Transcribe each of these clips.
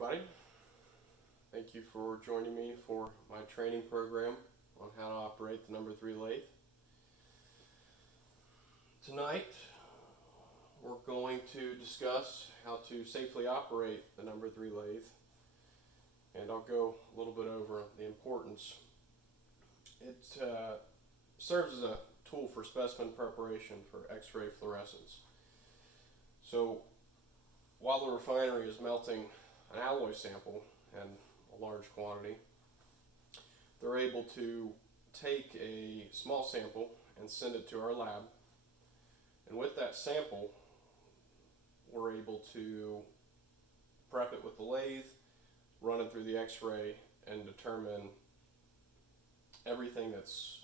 everybody. Thank you for joining me for my training program on how to operate the number 3 lathe. Tonight we're going to discuss how to safely operate the number 3 lathe, and I'll go a little bit over the importance. It serves as a tool for specimen preparation for X-ray fluorescence. So while the refinery is melting an alloy sample in a large quantity, they're able to take a small sample and send it to our lab, and with that sample we're able to prep it with the lathe, run it through the X-ray, and determine everything that's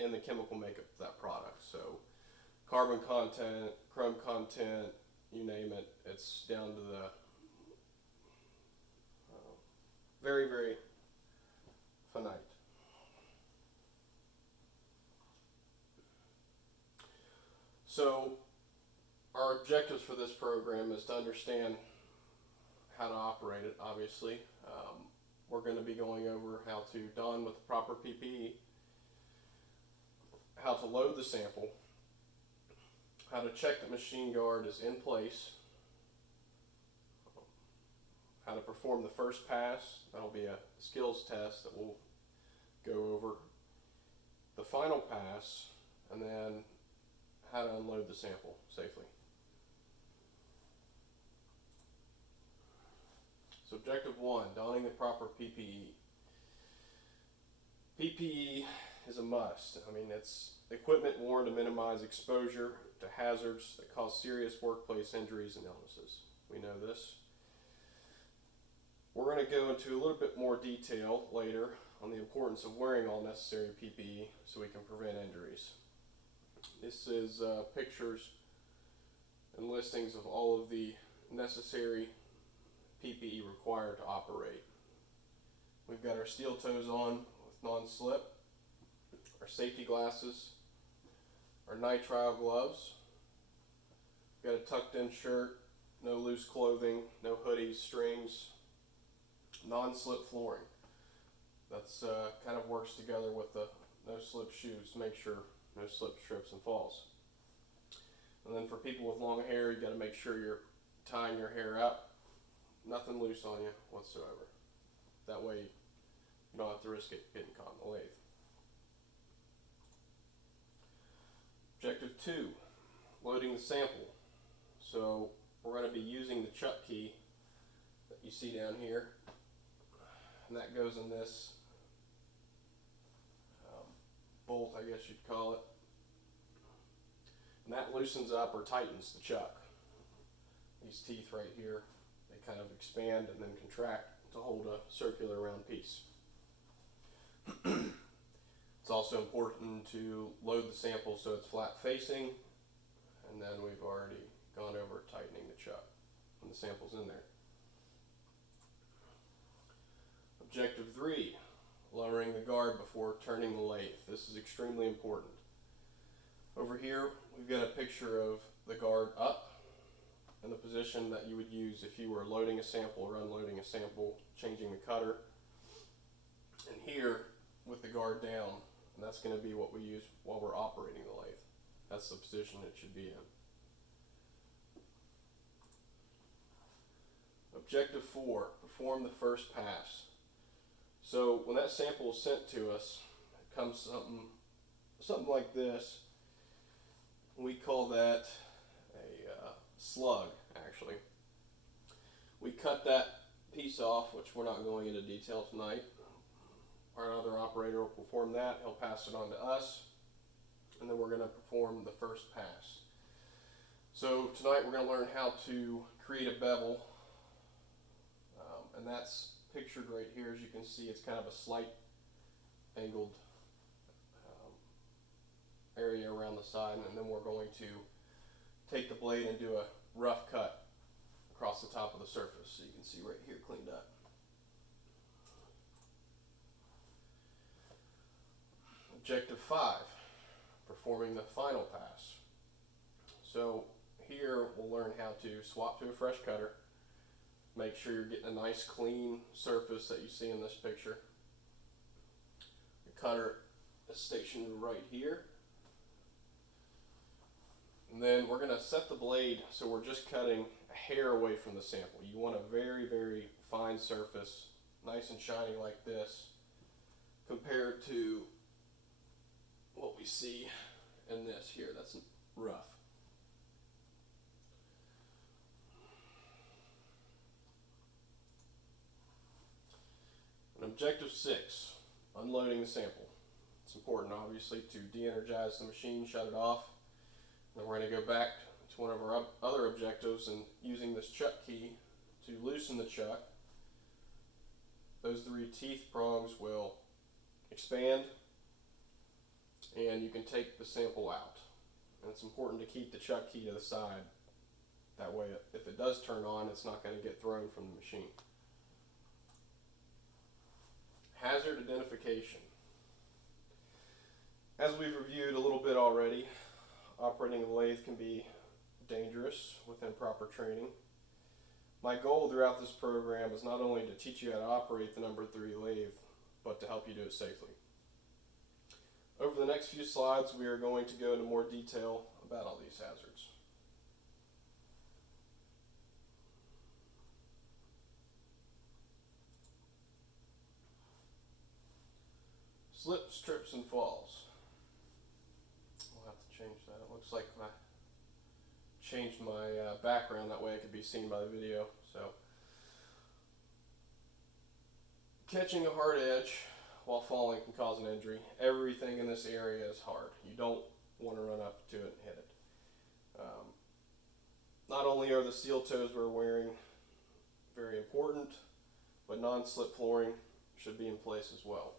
in the chemical makeup of that product. So carbon content, chrome content, you name it, it's down to the very, very finite. So our objectives for this program is to understand how to operate it, obviously. We're going to be going over how to don with the proper PPE, how to load the sample, how to check that machine guard is in place, how to perform the first pass, that'll be a skills test that we'll go over, the final pass, and then how to unload the sample safely. So objective 1, donning the proper PPE. PPE is a must. I mean, it's equipment worn to minimize exposure to hazards that cause serious workplace injuries and illnesses. We know this. We're going to go into a little bit more detail later on the importance of wearing all necessary PPE so we can prevent injuries. This is pictures and listings of all of the necessary PPE required to operate. We've got our steel toes on with non-slip, our safety glasses, our nitrile gloves. We've got a tucked in shirt, no loose clothing, no hoodies, strings, non-slip flooring. That's kind of works together with the no slip shoes to make sure no slip, trips, and falls. And then for people with long hair, you got to make sure you're tying your hair up, nothing loose on you whatsoever. That way you don't have to risk it getting caught in the lathe. Objective 2, loading the sample. So we're going to be using the chuck key that you see down here, and that goes in this bolt, I guess you'd call it, and that loosens up or tightens the chuck. These teeth right here, they kind of expand and then contract to hold a circular round piece. It's also important to load the sample so it's flat facing, and then we've already gone over tightening the chuck when the sample's in there. Objective 3, lowering the guard before turning the lathe. This is extremely important. Over here we've got a picture of the guard up in the position that you would use if you were loading a sample or unloading a sample, changing the cutter. And here with the guard down, and that's going to be what we use while we're operating the lathe. That's the position it should be in. Objective 4, perform the first pass. So when that sample is sent to us, it comes something like this. We call that a slug, actually. We cut that piece off, which we're not going into detail tonight. Our other operator will perform that. He'll pass it on to us, and then we're going to perform the first pass. So tonight we're going to learn how to create a bevel, and that's pictured right here. As you can see, it's kind of a slight angled area around the side, and then we're going to take the blade and do a rough cut across the top of the surface, so you can see right here cleaned up. Objective 5, performing the final pass. So here we'll learn how to swap to a fresh cutter, Make sure you're getting a nice clean surface that you see in this picture. The cutter is stationed right here. And then we're going to set the blade so we're just cutting a hair away from the sample. You want a very, very fine surface, nice and shiny like this, compared to what we see in this here. That's rough. And objective 6, unloading the sample. It's important, obviously, to de-energize the machine, shut it off. Then we're going to go back to one of our other objectives and using this chuck key to loosen the chuck. Those 3 teeth prongs will expand and you can take the sample out. And it's important to keep the chuck key to the side. That way, if it does turn on, it's not going to get thrown from the machine. Hazard identification. As we've reviewed a little bit already, operating a lathe can be dangerous with improper training. My goal throughout this program is not only to teach you how to operate the number 3 lathe, but to help you do it safely. Over the next few slides, we are going to go into more detail about all these hazards. Slips, trips, and falls. We'll have to change that. It looks like I changed my background, that way it could be seen by the video. So, catching a hard edge while falling can cause an injury. Everything in this area is hard. You don't want to run up to it and hit it. Not only are the steel toes we're wearing very important, but non-slip flooring should be in place as well.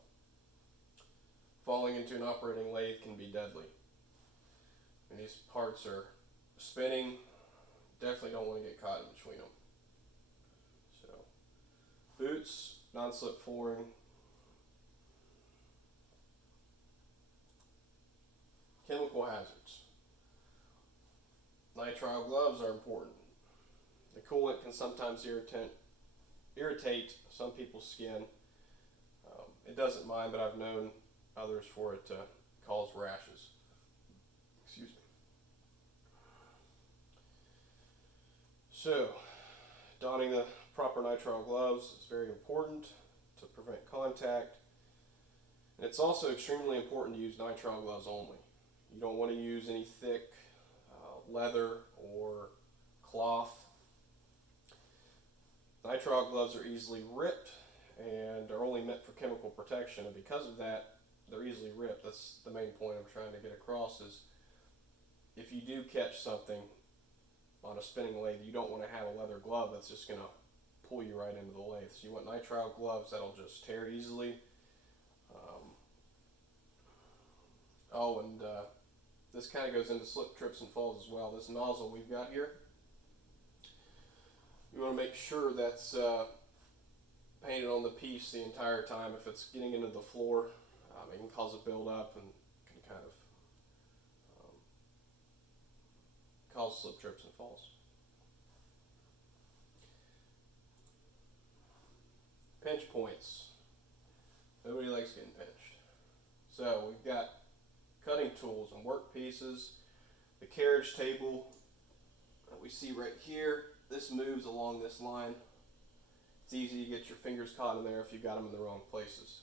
Falling into an operating lathe can be deadly. And these parts are spinning, definitely don't want to get caught in between them. So, boots, non-slip flooring. Chemical hazards. Nitrile gloves are important. The coolant can sometimes irritate some people's skin. It doesn't mind, but I've known others for it to cause rashes. Excuse me. So, donning the proper nitrile gloves is very important to prevent contact. And it's also extremely important to use nitrile gloves only. You don't want to use any thick leather or cloth. Nitrile gloves are easily ripped and are only meant for chemical protection, and because of that, they're easily ripped. That's the main point I'm trying to get across, is if you do catch something on a spinning lathe, you don't want to have a leather glove that's just going to pull you right into the lathe. So you want nitrile gloves that'll just tear easily. This kind of goes into slip, trips, and falls as well. This nozzle we've got here, you want to make sure that's painted on the piece the entire time. If it's getting into the floor, it can cause a buildup and can kind of cause slip, trips, and falls. Pinch points. Nobody likes getting pinched. So we've got cutting tools and work pieces. The carriage table that we see right here, this moves along this line. It's easy to get your fingers caught in there if you got them in the wrong places.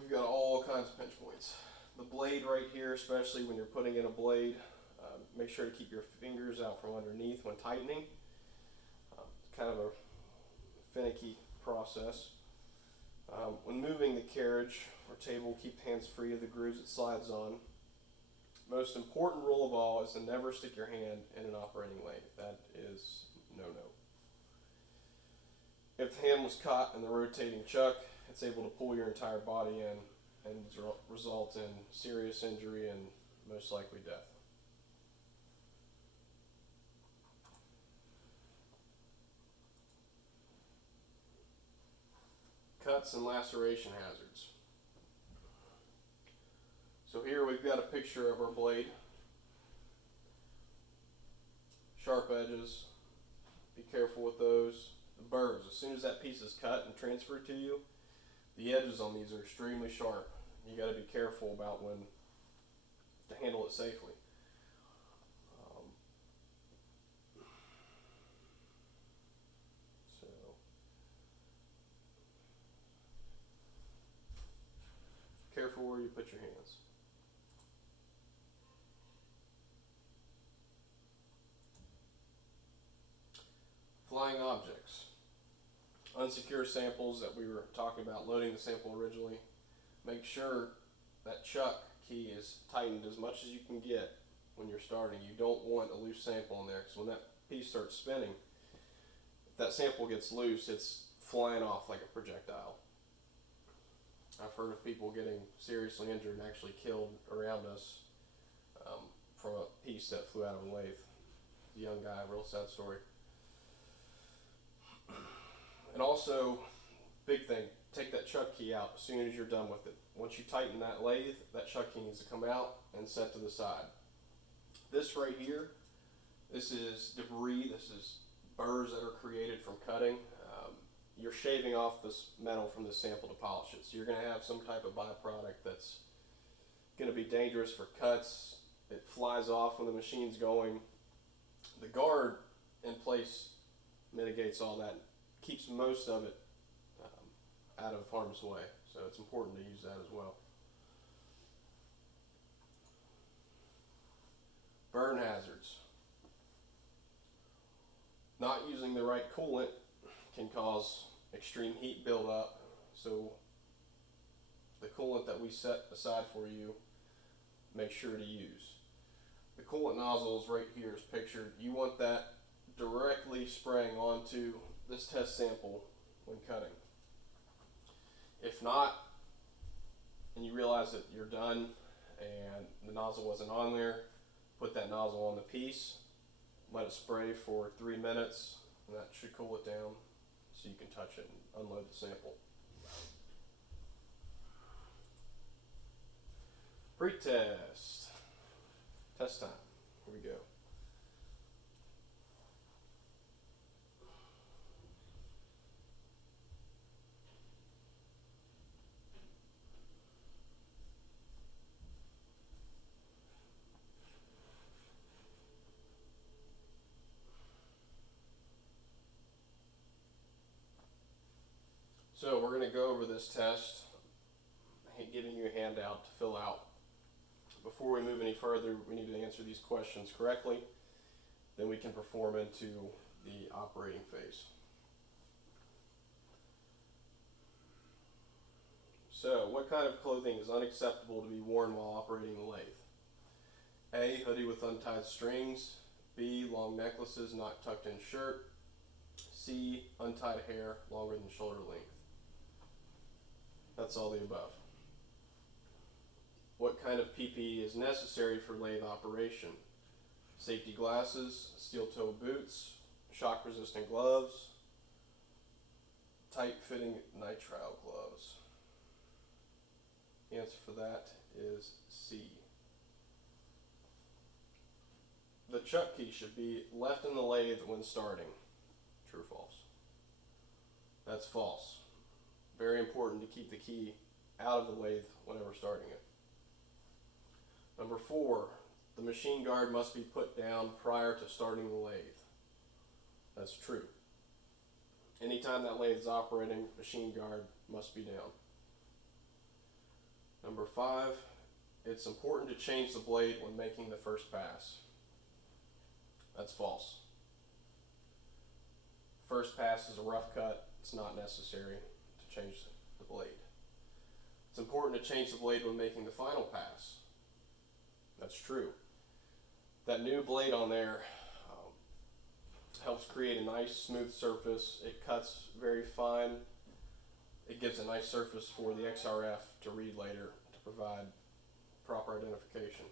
We've got all kinds of pinch points. The blade right here, especially when you're putting in a blade, make sure to keep your fingers out from underneath when tightening. Kind of a finicky process. When moving the carriage or table, keep hands free of the grooves it slides on. Most important rule of all is to never stick your hand in an operating lathe. That is no-no. If the hand was caught in the rotating chuck, it's able to pull your entire body in and result in serious injury and most likely death. Cuts and laceration hazards. So here we've got a picture of our blade sharp edges, be careful with those. The burrs, as soon as that piece is cut and transferred to you, the edges on these are extremely sharp. You got to be careful about when to handle it safely. So careful where you put your hands. Flying objects. Unsecure samples that we were talking about, loading the sample originally. Make sure that chuck key is tightened as much as you can get when you're starting. You don't want a loose sample in there, because when that piece starts spinning, if that sample gets loose, it's flying off like a projectile. I've heard of people getting seriously injured and actually killed around us from a piece that flew out of a lathe. A young guy, real sad story. And also, big thing, take that chuck key out as soon as you're done with it. Once you tighten that lathe, that chuck key needs to come out and set to the side. This right here, this is debris, this is burrs that are created from cutting. You're shaving off this metal from the sample to polish it. So you're going to have some type of byproduct that's going to be dangerous for cuts. It flies off when the machine's going. The guard in place mitigates all that, keeps most of it out of harm's way. So it's important to use that as well. Burn hazards. Not using the right coolant can cause extreme heat buildup. So the coolant that we set aside for you, make sure to use. The coolant nozzle is right here is pictured. You want that directly spraying onto this test sample when cutting. If not, and you realize that you're done and the nozzle wasn't on there, put that nozzle on the piece, let it spray for 3 minutes, and that should cool it down so you can touch it and unload the sample. Pre-test. Test time. Here we go. So we're going to go over this test, giving you a handout to fill out. Before we move any further, we need to answer these questions correctly. Then we can perform into the operating phase. So, what kind of clothing is unacceptable to be worn while operating the lathe? A, hoodie with untied strings. B, long necklaces not tucked in shirt. C, untied hair longer than shoulder length. That's all the above. What kind of PPE is necessary for lathe operation? Safety glasses, steel-toe boots, shock-resistant gloves, tight-fitting nitrile gloves. The answer for that is C. The chuck key should be left in the lathe when starting. True or false? That's false. Very important to keep the key out of the lathe whenever starting it. Number 4, the machine guard must be put down prior to starting the lathe. That's true. Anytime that lathe is operating, machine guard must be down. Number 5, it's important to change the blade when making the first pass. That's false. First pass is a rough cut. It's not necessary to change the blade. It's important to change the blade when making the final pass. That's true. That new blade on there helps create a nice smooth surface. It cuts very fine. It gives a nice surface for the XRF to read later to provide proper identification.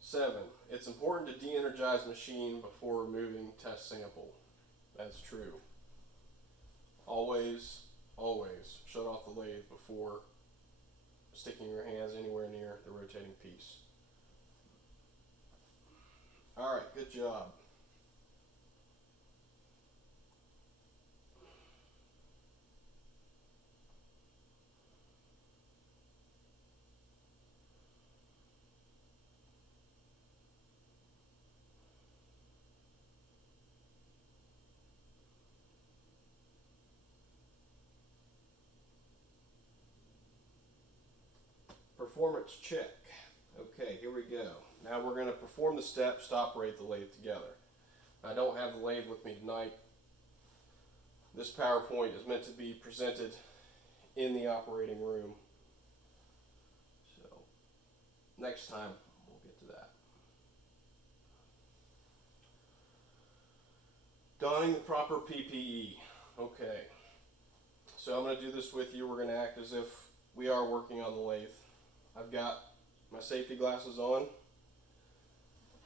7, it's important to de-energize machine before removing test sample. That's true. Always shut off the lathe before sticking your hands anywhere near the rotating piece. All right, good job. Performance check. Okay, here we go. Now we're going to perform the steps to operate the lathe together. I don't have the lathe with me tonight. This PowerPoint is meant to be presented in the operating room. So next time we'll get to that. Donning the proper PPE. Okay. So I'm going to do this with you. We're going to act as if we are working on the lathe. I've got my safety glasses on.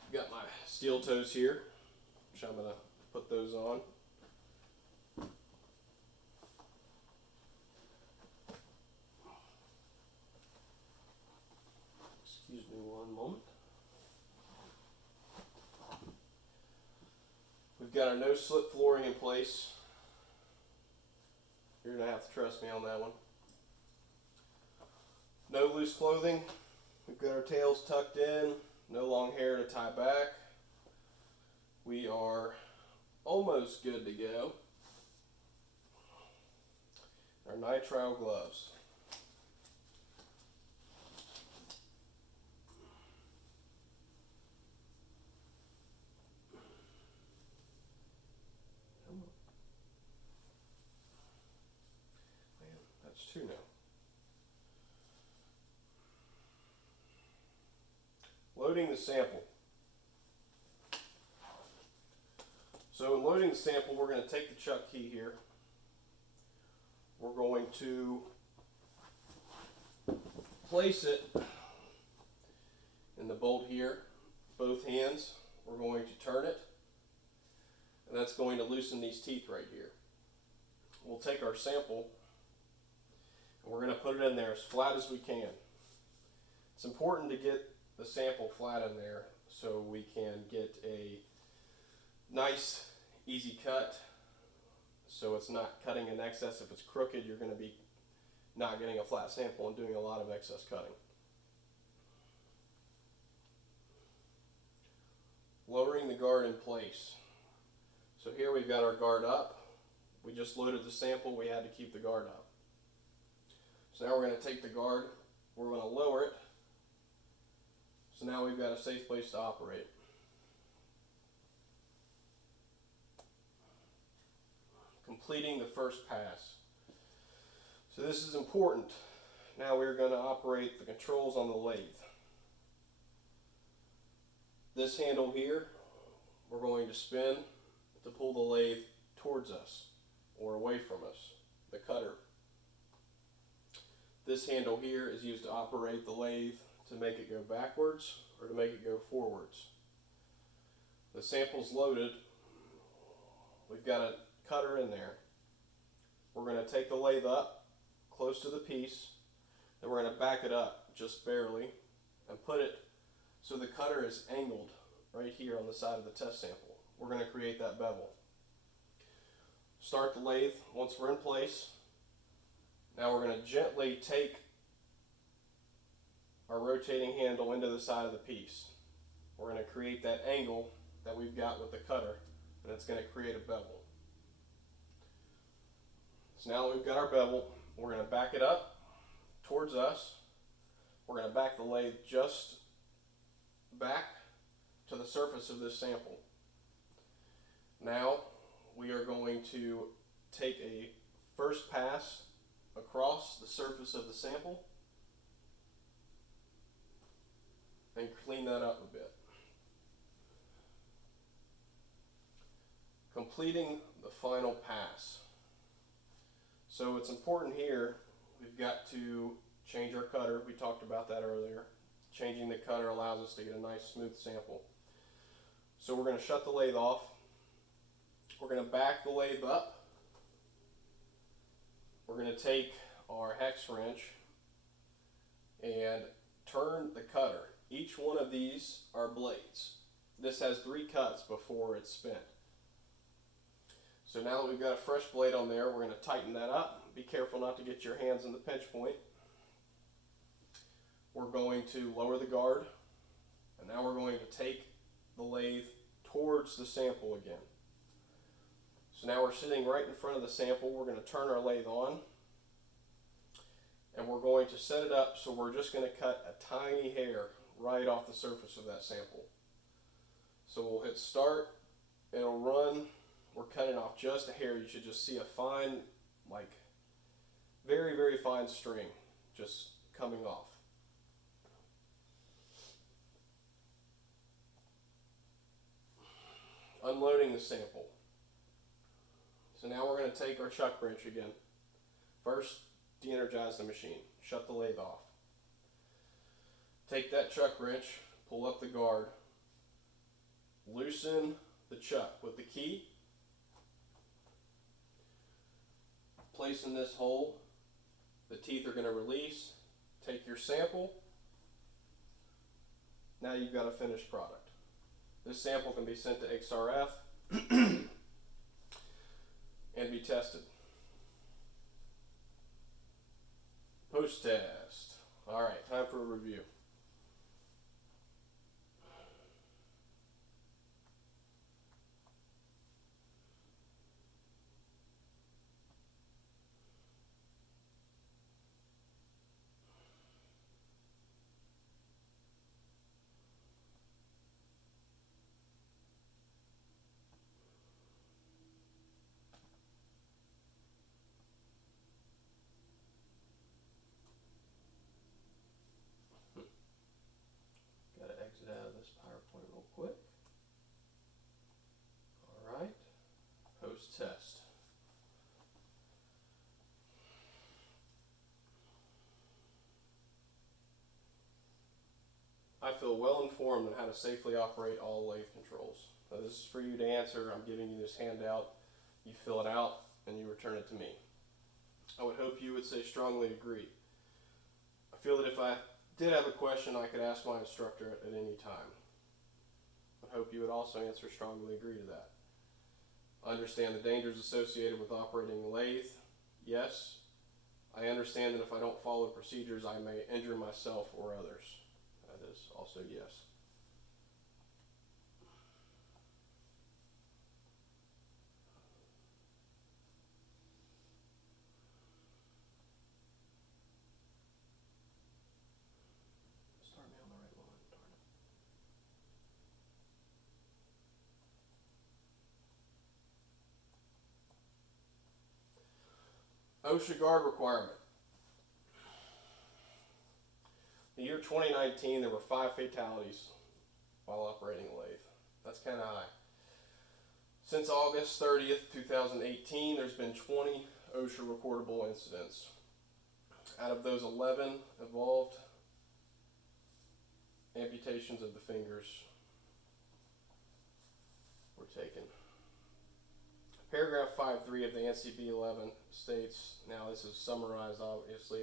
I've got my steel toes here, which I'm going to put those on. Excuse me one moment. We've got our no slip flooring in place. You're going to have to trust me on that one. No loose clothing. We've got our tails tucked in. No long hair to tie back. We are almost good to go. Our nitrile gloves. Man, that's two now. Loading the sample. So in loading the sample, we're going to take the chuck key here. We're going to place it in the bolt here, both hands. We're going to turn it, and that's going to loosen these teeth right here. We'll take our sample, and we're going to put it in there as flat as we can. It's important to get the sample flat in there so we can get a nice easy cut, so it's not cutting in excess. If it's crooked, you're going to be not getting a flat sample and doing a lot of excess cutting. Lowering the guard in place. So here we've got our guard up. We just loaded the sample, we had to keep the guard up. So now we're going to take the guard, we're going to lower it. So now we've got a safe place to operate. Completing the first pass. So this is important. Now we're going to operate the controls on the lathe. This handle here, we're going to spin to pull the lathe towards us or away from us, the cutter. This handle here is used to operate the lathe to make it go backwards or to make it go forwards. The sample's loaded. We've got a cutter in there. We're going to take the lathe up close to the piece, then we're going to back it up just barely and put it so the cutter is angled right here on the side of the test sample. We're going to create that bevel. Start the lathe once we're in place. Now we're going to gently take our rotating handle into the side of the piece. We're going to create that angle that we've got with the cutter, and it's going to create a bevel. So now that we've got our bevel, we're going to back it up towards us. We're going to back the lathe just back to the surface of this sample. Now we are going to take a first pass across the surface of the sample and clean that up a bit. Completing the final pass. So it's important here, we've got to change our cutter. We talked about that earlier. Changing the cutter allows us to get a nice smooth sample. So we're going to shut the lathe off. We're going to back the lathe up. We're going to take our hex wrench and turn the cutter. Each one of these are blades. This has 3 cuts before it's spent. So now that we've got a fresh blade on there, we're going to tighten that up. Be careful not to get your hands in the pinch point. We're going to lower the guard, and now we're going to take the lathe towards the sample again. So now we're sitting right in front of the sample. We're going to turn our lathe on, and we're going to set it up so we're just going to cut a tiny hair right off the surface of that sample. So we'll hit start, it'll run, we're cutting off just a hair. You should just see a fine, like very, very fine string just coming off. Unloading the sample. So now we're going to take our chuck wrench again. First, de-energize the machine. Shut the lathe off. Take that chuck wrench, pull up the guard, loosen the chuck with the key. Place in this hole. The teeth are going to release. Take your sample. Now you've got a finished product. This sample can be sent to XRF and be tested. Post-test. All right, time for a review. Got to exit out of this PowerPoint real quick. All right, post-test. I feel well informed on how to safely operate all lathe controls. Now, this is for you to answer. I'm giving you this handout. You fill it out and you return it to me. I would hope you would say strongly agree. I feel that if I did have a question, I could ask my instructor at any time. I hope you would also answer strongly agree to that. I understand the dangers associated with operating a lathe. Yes. I understand that if I don't follow procedures, I may injure myself or others. That is also yes. Start me on the right line, darn it. OSHA guard requirement. The year 2019, there were 5 fatalities while operating a lathe. That's kind of high. Since August 30th, 2018, there's been 20 OSHA recordable incidents. Out of those, 11 involved amputations of the fingers were taken. Paragraph 5.3 of the NCB 11 states, now this is summarized obviously,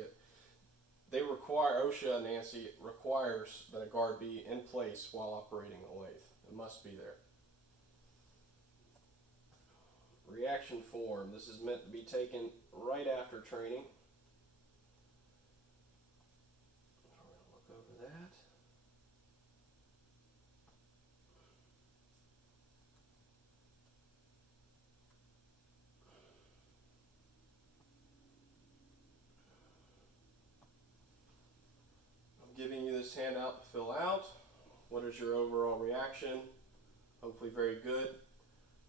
OSHA and ANSI requires that a guard be in place while operating a lathe. It must be there. Reaction form. This is meant to be taken right after training. We're going to look over that. I'm giving you this handout to fill out. What is your overall reaction? Hopefully very good.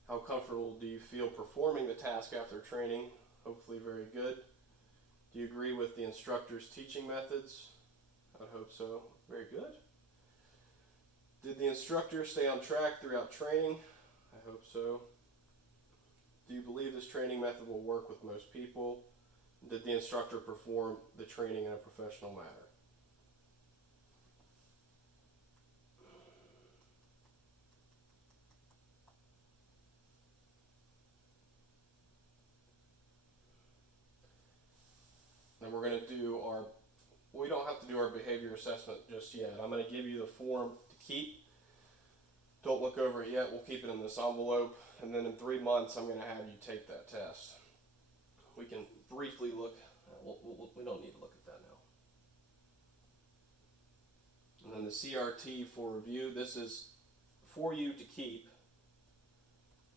How comfortable do you feel performing the task after training? Hopefully very good. Do you agree with the instructor's teaching methods? I hope so. Very good. Did the instructor stay on track throughout training? I hope so. Do you believe this training method will work with most people? Did the instructor perform the training in a professional manner? Then we're going to do we don't have to do our behavior assessment just yet. I'm going to give you the form to keep. Don't look over it yet. We'll keep it in this envelope, and then in 3 months I'm going to have you take that test. We can briefly look. We don't need to look at that now. And then the CRT for review. This is for you to keep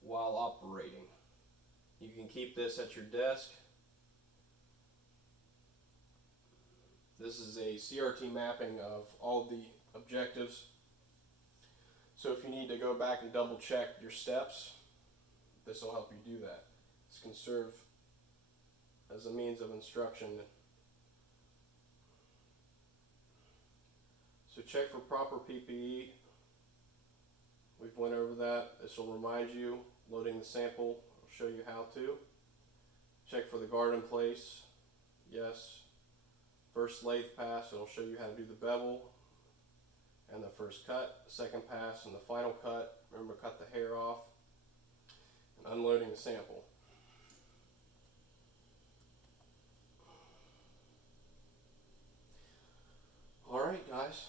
while operating. You can keep this at your desk. This is a CRT mapping of all the objectives. So if you need to go back and double check your steps, this will help you do that. This can serve as a means of instruction. So check for proper PPE. We've went over that. This will remind you. Loading the sample will show you how to. Check for the guard in place. Yes. First lathe pass, it'll show you how to do the bevel and the first cut, the second pass and the final cut. Remember, cut the hair off. And unloading the sample. Alright guys,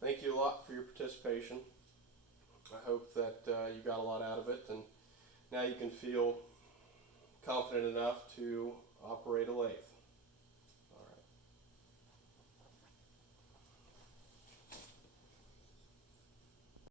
thank you a lot for your participation. I hope that you got a lot out of it, and now you can feel confident enough to operate a lathe.